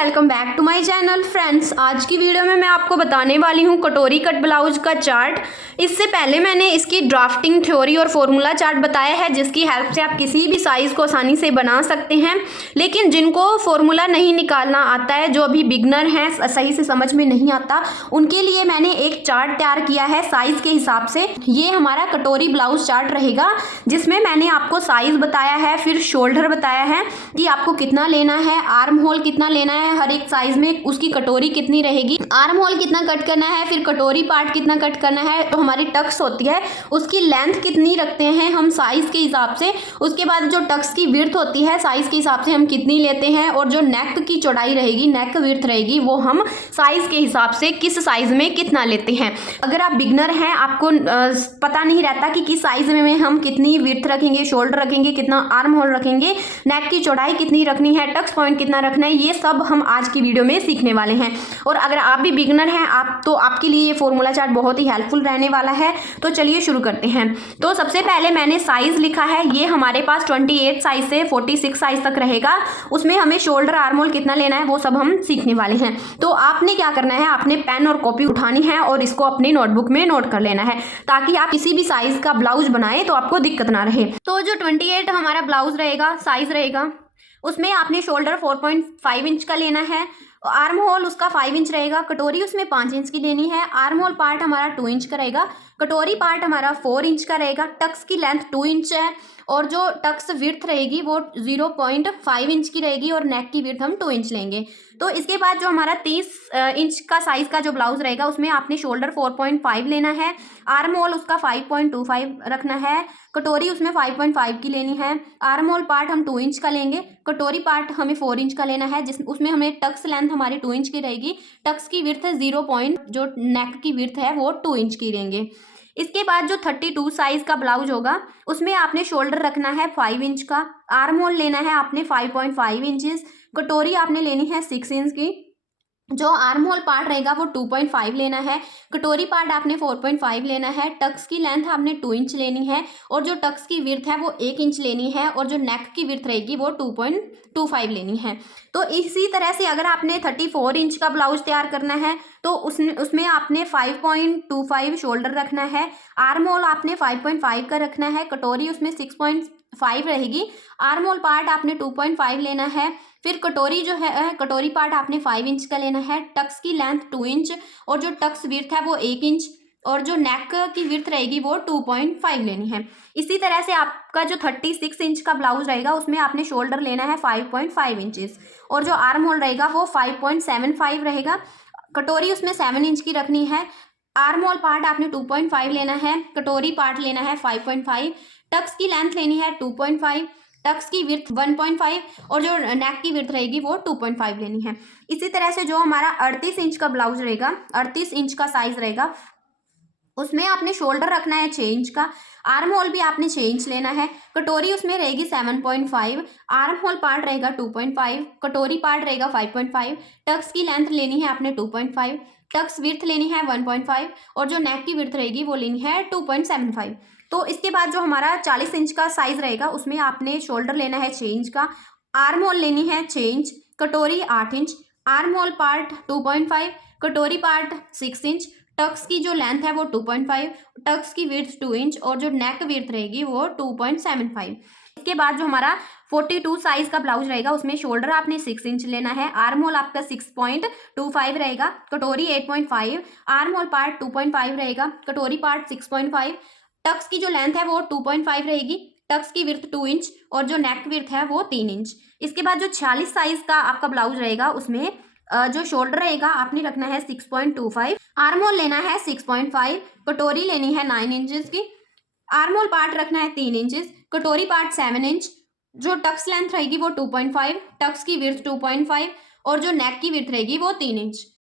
Welcome back to my channel friends. आज की video में मैं आपको बताने वाली हूँ कटोरी कट ब्लाउज का चार्ट। इससे पहले मैंने इसकी ड्राफ्टिंग थ्योरी और फॉर्मूला चार्ट बताया है, जिसकी हेल्प से आप किसी भी साइज़ को आसानी से बना सकते हैं। लेकिन जिनको फॉर्मूला नहीं निकालना आता है, जो अभी बिगनर हैं, सही से समझ में नहीं आता, उनके लिए मैंने एक चार्ट तैयार किया है साइज़ के हिसाब से। ये हमारा कटोरी ब्लाउज चार्ट रहेगा, जिसमें मैंने आपको साइज़ बताया है, फिर शोल्डर बताया है कि आपको कितना लेना है, आर्म होल कितना लेना है, हर एक साइज में उसकी कटोरी कितनी रहेगी, आर्म होल कितना कट करना है, फिर कटोरी पार्ट कितना कट करना है, तो हमारी टक्स होती है उसकी लेंथ कितनी रखते हैं हम साइज के हिसाब से। उसके बाद जो टक्स की विड्थ होती है साइज के हिसाब से हम कितनी लेते हैं, और जो नेक की चौड़ाई रहेगी, नेक विड्थ रहेगी, वो हम साइज के हिसाब से किस साइज में कितना लेते हैं। अगर आप बिगनर हैं, आपको पता नहीं रहता कि किस साइज में हम कितनी विड्थ रखेंगे, शोल्डर रखेंगे, कितना आर्म होल रखेंगे, नेक की चौड़ाई कितनी रखनी है, टक्स पॉइंट कितना रखना है, ये सब हम आज की वीडियो में सीखने वाले हैं। और अगर आप भी बिगनर हैं तो आपके लिए ये फॉर्मूला चार्ट बहुत ही हेल्पफुल रहने वाला है। तो चलिए शुरू करते हैं। तो सबसे पहले मैंने साइज लिखा है, ये हमारे पास 28 साइज से 46 साइज तक रहेगा। उसमें हमें शोल्डर आर्म होल कितना लेना है वो सब हम सीखने वाले हैं। तो आपने क्या करना है, आपने पेन और कॉपी उठानी है और इसको अपनी नोटबुक में नोट कर लेना है, ताकि आप किसी भी साइज का ब्लाउज बनाए तो आपको दिक्कत ना रहे। तो जो 28 हमारा ब्लाउज रहेगा, साइज रहेगा, उसमें आपने शोल्डर 4.5 इंच का लेना है, आर्म होल उसका 5 इंच रहेगा, कटोरी उसमें 5 इंच की लेनी है, आर्म होल पार्ट हमारा 2 इंच का रहेगा, कटोरी पार्ट हमारा 4 इंच का रहेगा, टक्स की लेंथ 2 इंच है, और जो टक्स विड्थ रहेगी वो 0.5 इंच की रहेगी, और नेक की विड्थ हम 2 इंच लेंगे। तो इसके बाद जो हमारा 30 इंच का साइज का जो ब्लाउज रहेगा, उसमें आपने शोल्डर 4.5 लेना है, आर्म होल उसका 5.25 रखना है, कटोरी उसमें 5.5 की लेनी है, आर्म होल पार्ट हम 2 इंच का लेंगे, कटोरी पार्ट हमें 4 इंच का लेना है, जिस उसमें हमें टक्स लेंथ हमारी 2 इंच की रहेगी, टक्स की विड्थ है 0. जो नेक की विड्थ है वो 2 इंच की लेंगे। इसके बाद जो 32 साइज का ब्लाउज होगा, उसमें आपने शोल्डर रखना है 5 इंच का, आर्म होल लेना है आपने 5.5 इंचेस, कटोरी आपने लेनी है 6 इंच की, जो आर्म होल पार्ट रहेगा वो 2.5 लेना है, कटोरी पार्ट आपने 4.5 लेना है, टक्स की लेंथ आपने 2 इंच लेनी है, और जो टक्स की विड्थ है वो 1 इंच लेनी है, और जो नेक की विड्थ रहेगी वो 2.25 लेनी है। तो इसी तरह से अगर आपने 34 इंच का ब्लाउज तैयार करना है, तो उसमें आपने 5.25 शोल्डर रखना है, आर्म होल आपने 5.5 का रखना है, कटोरी उसमें 6.5 रहेगी, आर्म होल पार्ट आपने 2.5 लेना है, फिर कटोरी जो है, कटोरी पार्ट आपने 5 इंच का लेना है, टक्स की लेंथ 2 इंच, और जो टक्स विड्थ है वो 1 इंच, और जो नेक की विड्थ रहेगी वो 2.5 लेनी है। इसी तरह से आपका जो 36 इंच का ब्लाउज रहेगा, उसमें आपने शोल्डर लेना है 5.5 इंचेस, और जो आर्म होल रहेगा वो 5.75 रहेगा, कटोरी उसमें 7 इंच की रखनी है, आर्म होल पार्ट आपने 2.5 लेना है, कटोरी पार्ट लेना है 5.5, टक्स की लेंथ लेनी है 2.5, टक्स की विड्थ 1.5, और जो नेक की विड्थ रहेगी वो 2.5 लेनी है। इसी तरह से जो हमारा 38 इंच का ब्लाउज रहेगा, 38 इंच का साइज रहेगा, उसमें आपने शोल्डर रखना है 6 इंच का, आर्म होल भी आपने 6 इंच लेना है, कटोरी उसमें रहेगी 7.5, आर्म होल पार्ट रहेगा 2.5, कटोरी पार्ट रहेगा 5.5, टक्स की लेंथ लेनी है आपने 2.5, टक्स विड्थ लेनी है 1.5, और जो नेक की विड्थ रहेगी वो लेनी है 2.75। तो इसके बाद जो हमारा 40 इंच का साइज रहेगा, उसमें आपने शोल्डर लेना है 6 इंच का, आर्म होल लेनी है 6 इंच, कटोरी 8 इंच, आर्म होल पार्ट 2.5, कटोरी पार्ट 6 इंच, टक्स की जो लेंथ है वो 2.5, टक्स की विड्थ 2 इंच, और जो नेक विड्थ रहेगी वो 2.75। इसके बाद जो हमारा 42 साइज का ब्लाउज रहेगा, उसमें शोल्डर आपने 6 इंच लेना है, आर्म होल आपका 6.25 रहेगा, कटोरी 8.5, आर्म होल पार्ट 2.5 रहेगा, कटोरी पार्ट 6.5, टक्स की जो लेंथ है वो 2.5 रहेगी, टक्स की विड्थ 2 इंच, और जो नेक विड्थ है वो 3 इंच। इसके बाद जो 46 साइज का आपका ब्लाउज रहेगा, उसमें जो शोल्डर रहेगा आपने रखना है 6.25, आर्म होल लेना है 6.5, कटोरी लेनी है 9 इंचेस की, आर्म होल पार्ट रखना है 3 इंचेस, कटोरी पार्ट 7 इंच, जो टक्स लेंथ रहेगी वो 2.5, टक्स की विड्थ 2.5, और जो नेक की विड्थ रहेगी वो 3 इंच।